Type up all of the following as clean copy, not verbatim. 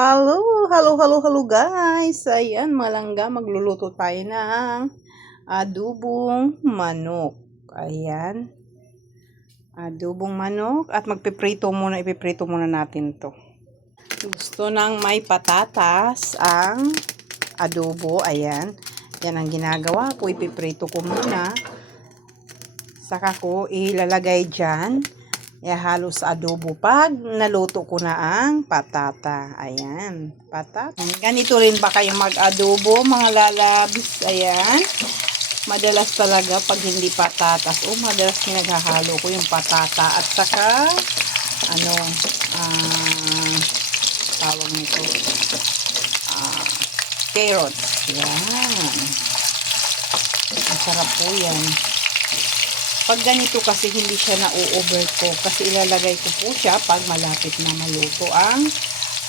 Hello guys. Ayan, malangga. Magluluto tayo ng adobong manok. Ayan. Adobong manok. At ipiprito muna natin to. Gusto nang may patatas ang adobo. Ayan. Yan ang ginagawa ko. Ipiprito ko muna. Saka ko ilalagay dyan. Ihalo sa adobo pag naluto ko na ang patata. Ayan, patata. Ganito rin ba kayo mag-adobo, mga lalabs? Ayan. Madalas talaga pag hindi patatas. Madalas pinaghahalo ko yung patata at saka tawag nito. Carrots. Ayan. Masarap po yan. Pag ganito kasi hindi siya na-overcook kasi ilalagay ko po siya pag malapit na maluto ang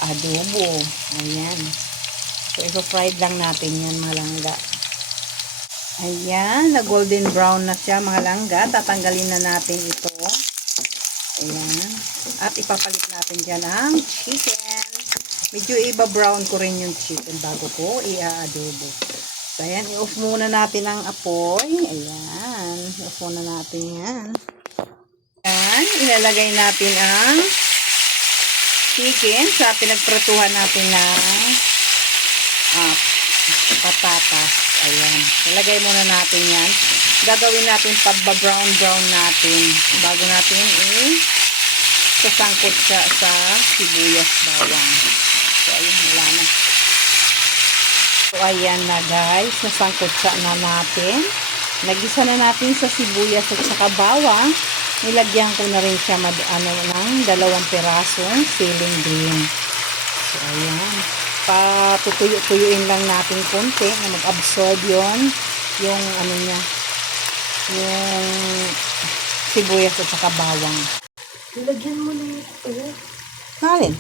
adobo. Ayan. So, i-fried lang natin yan, mga langga. Ayan, na golden brown na siya, mga langga. Tatanggalin na natin ito. Ayan. At ipapalit natin dyan ang chicken. Medyo iba-brown ko rin yung chicken bago ko i-adobo. So, ayan, i-off muna natin ang apoy. Ayan, i-off muna natin yan. Ayan, ilalagay natin ang chicken sa pinagpratuhan natin ng patatas. Ayan, ilalagay muna natin yan. Gagawin natin pagba-brown natin bago natin sasangkot siya sa sibuyas bawang. So, ayun, wala na. So, ayan na guys, nasangkot siya na natin. Nagisa na natin sa sibuyas at saka bawang. Nilagyan ko na rin siya ng 2 pirasong siling green. So, ayan. Patutuyo-tuyuin lang natin konti na mag-absorb yung niya, yung sibuyas at saka bawang. Nilagyan mo na ito. Nalin?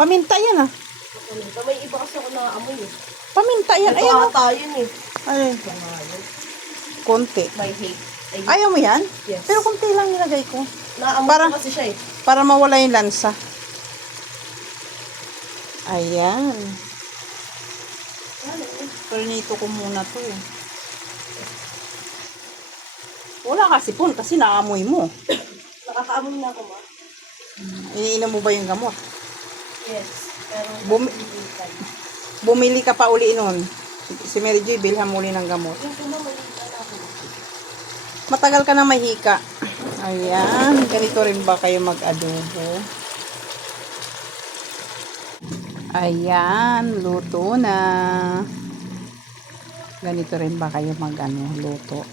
Paminta yan ah. May iba kasi ako nakaamoy eh. Paminta yan. Ito Ayan ata yun eh. Ay, konti. May hate. Ayaw mo yan? Yes. Pero konti lang nilagay ko. Nakaamoy ko kasi siya eh. Para mawala yung lansa. Ayan. Pernito ko muna to eh. Wala kasi pun kasi naamoy mo. Nakakaamoy na ako ma. Iniinom mo ba yung gamot? Yes. Pero bumili ka pa uli nun. Si Mary Joy, bilhan muli ng gamot. yung pumamalitan ako. Matagal ka na mahika. Ayan. Ganito rin ba kayo mag-adobo? Ayan. Luto na. Ganito rin ba kayo luto?